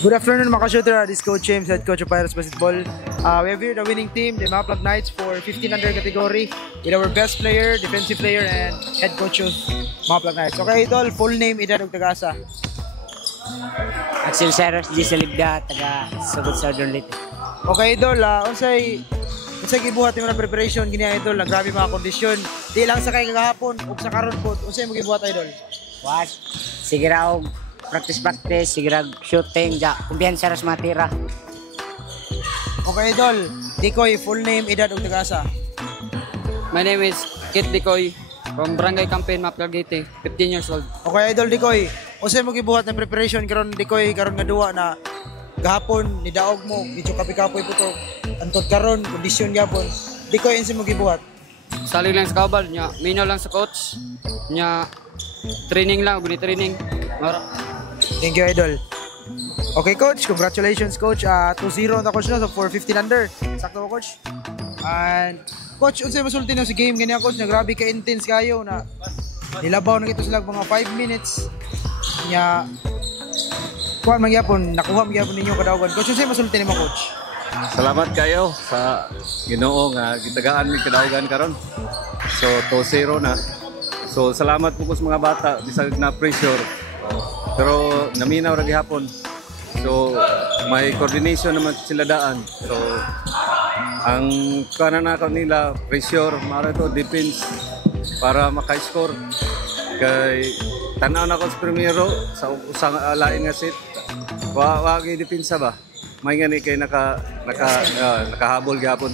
Good afternoon mga ka-shooter. This is Coach James, head coach of Pirates Basketball. We have here the winning team, the Maplag Knights for 15 under category with our best player, defensive player, and head coach of Maplag Knights. Okay, Idol, full name, edad ug tagasa. Axel Seros, G. Saligda, taga Sugod Southern Leyte. Okay, Idol, unsay gibuhat mo ng preparation gini Idol, grabe mga kondisyon. Di lang sa kay kagahapon ug sa karon po. Unsay mo gibuhat Idol? What? Sige raw, practice, sige raw shooting, ja, kumbiyansa ras matira. Okay, Idol, Dikoy, full name, edad ug tagasa. My name is Kit Dikoy from Barangay Campaign, Maplag Leyte, 15 years old. Okay, Idol Dikoy, unsay mo gibuhat ng preparation karon Dikoy karon nga duwa na gahapon ni daog mo, medyo kapi-kapoy po to. Antod karon kondisyon gyapon. Dikoy unsay mo gibuhat? Saling lang sa kabal nya, minaw lang sa coach nya, training lang, guni training. Thank you, Idol. Okay, Coach. Congratulations, Coach. 2-0 na, Coach, no? So, 4-15 under. Sakto mo, Coach. And, Coach, unsay masulti na si game ganyan, Coach, na grabe ka-intense kayo na nilabaw na ito sila mga 5 minutes niya kuha magyapon, nakuha magyapon ninyo kadaugan. Coach, unsay masulti nimo, Coach? Salamat kayo sa Ginoo nga gitagaan mi kadaugan karon. So 2-0 na. So salamat po sa mga bata bisag na pressure. Pero naminaw ra gihapon. So may coordination naman sila daan. So ang kanan na nila pressure mara to defense para maka-score. Kay tanaw na ko sa primero sa usang lain nga set. Wa depensa ba? May nga ni kay nakahabol gihapon.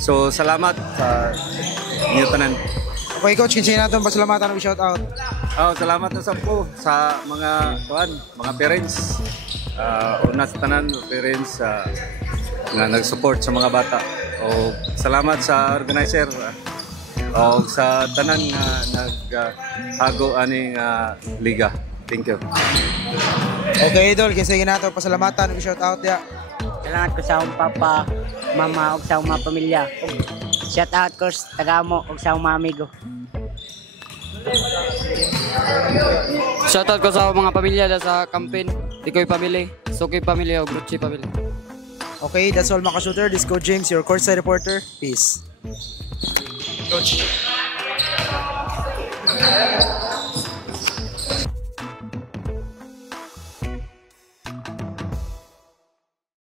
So salamat sa inyo tanan. Okay, Coach, kinsay natin pasalamatan ng shout out. Salamat na sa po sa mga mga parents. Una sa tanan parents nga nag-support sa mga bata. O salamat sa organizer o sa tanan nga naghago aning liga. Thank you. Okay, Idol, kinsay natin pasalamatan ng shout out ya. Salamat ko sa akong papa, mama, ug sa akong mga pamilya. Shout out ko sa tagamo ug sa akong mga amigo. Shoutout ko sa mga pamilya da sa campaign, Dikoy family, Suki family, o Grucci family. Okay, that's all mga ka-shooter. This is Coach James, your courtside reporter. Peace. Coach.